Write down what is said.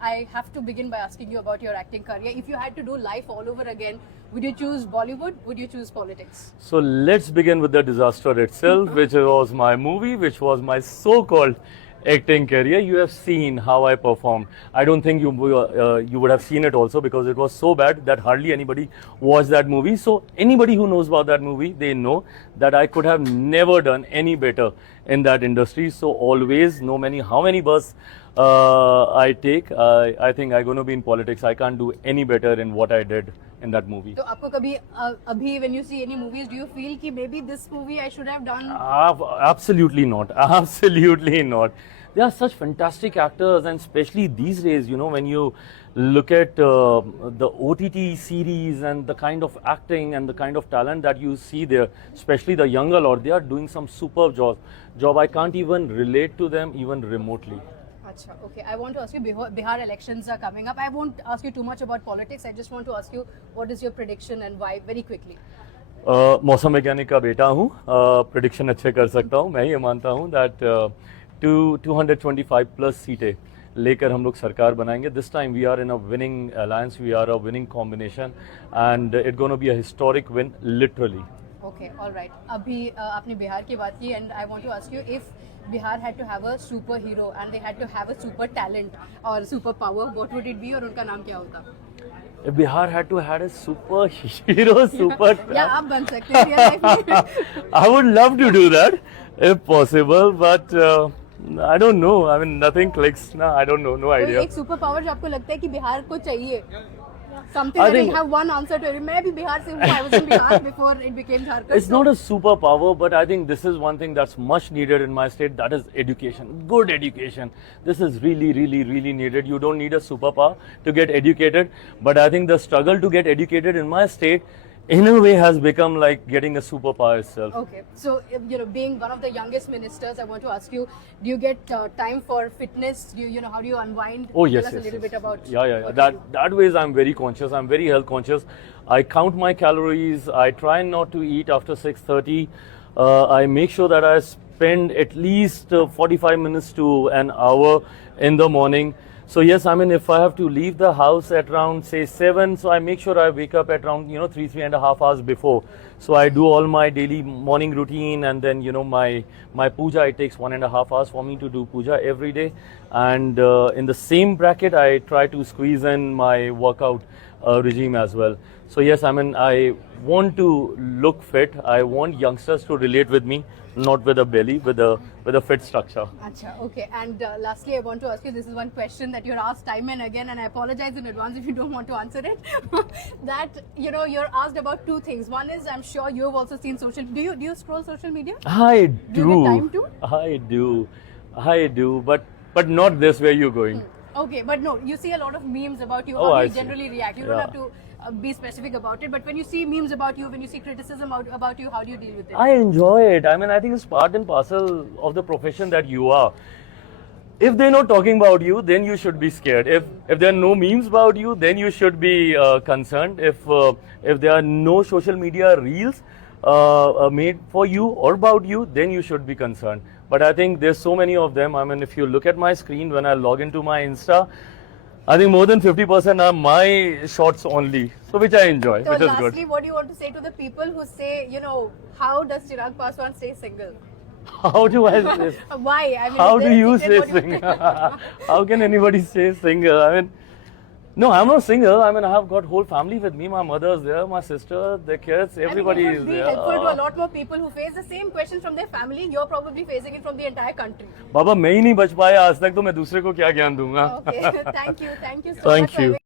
I have to begin by asking you about your acting career. If you had to do life all over again, would you choose Bollywood? Would you choose politics? So let's begin with the disaster itself, which was my movie, which was my so-called acting career. You have seen how I performed. I don't think you would have seen it also because it was so bad that hardly anybody watched that movie. So anybody who knows about that movie, they know that I could have never done any better in that industry. So always, no many how many bus I take, I think I'm going to be in politics. I can't do any better in what I did in that movie. So, आपको कभी अभी when you see any movies, do you feel कि maybe this movie I should have done? Absolutely not. Absolutely not. They are such fantastic actors, and especially these days, you know, when you look at the OTT series and the kind of acting and the kind of talent that you see there, especially the younger lot, they are doing some superb job. I can't even relate to them even remotely. Achha, okay. I want to ask you, Bihar elections are coming up. I won't ask you too much about politics. I just want to ask you, what is your prediction and why, very quickly? मौसम वैज्ञानिक का बेटा हूँ, prediction अच्छे कर सकता हूँ. मैं ये मानता हूँ that 225 प्लस सीटें लेकर हम लोग सरकार बनाएंगे. This time we are in a winning alliance, we are a winning combination, and it's going to be a historic win, literally. Okay, all right. अभी आपने बिहार की बात की, and I want to ask you, if Bihar had to have a superhero and they had to have a super talent or super power, what would it be और उनका नाम क्या होता? If Bihar had to have a superhero, या आप बन सकते हैं real life में. I would love to do that if possible, but I don't know. I mean, nothing clicks. No, I don't know. No idea. एक super power जो आपको लगता है कि बिहार को चाहिए. Something that you have one answer to it. मैं भी बिहार से हूँ. I was in Bihar before it became Jharkhand. It's not a superpower, but I think this is one thing that's much needed in my state. That is education. Good education. This is really, really, really needed. You don't need a superpower to get educated, but I think the struggle to get educated in my state, in a way, has become like getting a superpower itself. Okay, so you know, being one of the youngest ministers, I want to ask you: do you get time for fitness? You know, how do you unwind? Oh yes, Tell us yes, a little yes. bit about. Yeah. That ways I'm very conscious. I'm very health conscious. I count my calories. I try not to eat after 6:30. I make sure that I spend at least 45 minutes to an hour in the morning. So yes, I mean, if I have to leave the house at around say 7, so I make sure I wake up at around 3.5 hours before. So I do all my daily morning routine, and then my puja. It takes 1.5 hours for me to do puja every day, and in the same bracket I try to squeeze in my workout regime as well. So yes, I mean, I want to look fit. I want youngsters to relate with me, not with a belly, with a fit structure. Acha, okay. And lastly, I want to ask you, this is one question that you're asked time and again, and I apologize in advance if you don't want to answer it. That you're asked about two things. One is, I'm sure you've also seen social. Do you scroll social media? I do. Do you get time to? I do. But not this way you're going. Okay, but no, you see a lot of memes about you. Oh, How I you see. generally react. You don't have to be specific about it. But when you see memes about you, when you see criticism about you, how do you deal with it? I enjoy it. I mean, I think it's part and parcel of the profession that you are. If they're not talking about you, then you should be scared. If there are no memes about you, then you should be concerned. If there are no social media reels made for you or about you, then you should be concerned. But I think there's so many of them. I mean, if you look at my screen when I log into my Insta, I think more than 50% are my shots only, so which I enjoy, So which is lastly, good. what do you want to say to the people who say, how does Chirag Paswan stay single? How do I say? Why? I mean, How is do there a you secret? say What do you- single? How can anybody say single? I mean, no, I'm not single. I mean, I have got whole family with me. My mother's there, my sister, their kids, everybody I mean, is it would be there. helpful to a lot more people who face the same questions from their family. You're probably facing it from the entire country. बाबा मैं ही नहीं बच पाया आज तक, तो मैं दूसरे को क्या ज्ञान दूंगा? Okay, thank you so Thank much. you.